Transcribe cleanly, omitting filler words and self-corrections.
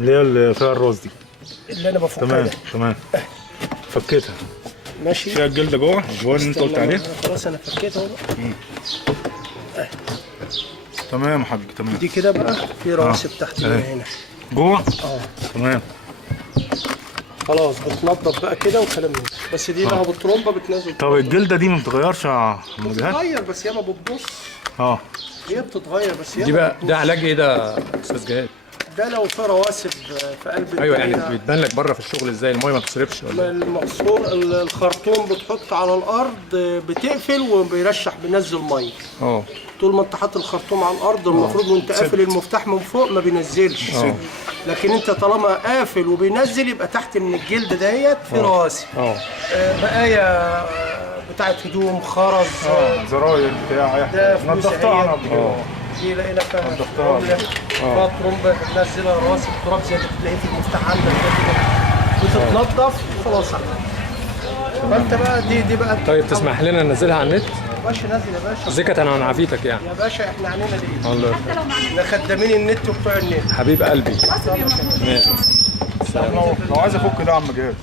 اللي هي اللي فيها الراس دي اللي انا بفكها تمام ده. تمام. فكيتها ماشي. فيها الجلده جوه اللي انت قلت عليه. خلاص انا فكيتها اهو. تمام يا حاج تمام. دي كده بقى في رواسب تحت هنا جوه. تمام. خلاص بتنضف بقى كده وكلام من ده، بس دي بقى بالطرمبه بتنزل. طب الجلده دي ما بتتغيرش يا عم جهاد؟ بتتغير بس هي ما بتبص. هي بتتغير بس هي دي بقى ده علاج ايه ده يا استاذ جهاد؟ ده لو في رواسب في قلب ايوه يعني الدايرة. بيتبان لك بره في الشغل ازاي الميه ما تصرفش ولا؟ المقصور الخرطوم بتحط على الارض بتقفل وبيرشح بينزل ميه. طول ما انت حاطط الخرطوم على الارض المفروض وانت قافل المفتاح من فوق ما بينزلش. لكن انت طالما قافل وبينزل يبقى تحت من الجلد ديت في رواسب. بقايا بتاعت هدوم خرز زراير بتاع اي حاجه نضفتها انا قبل كده. دي لقينا فيها رمله فيها ترمبه بتنزلها رواسب تراب زي اللي بتلاقيه في المفتاح عندك كده بتتنضف وخلاص. فانت بقى دي بقى. طيب تسمح لنا ننزلها على النت؟ يا باشا نزل يا باشا. زكت انا عن عافيتك يعني. يا باشا احنا عنينا ليه؟ الله احنا خدامين النت وبتوع النت. حبيب قلبي. لو عايز افك ده يا عم جهاد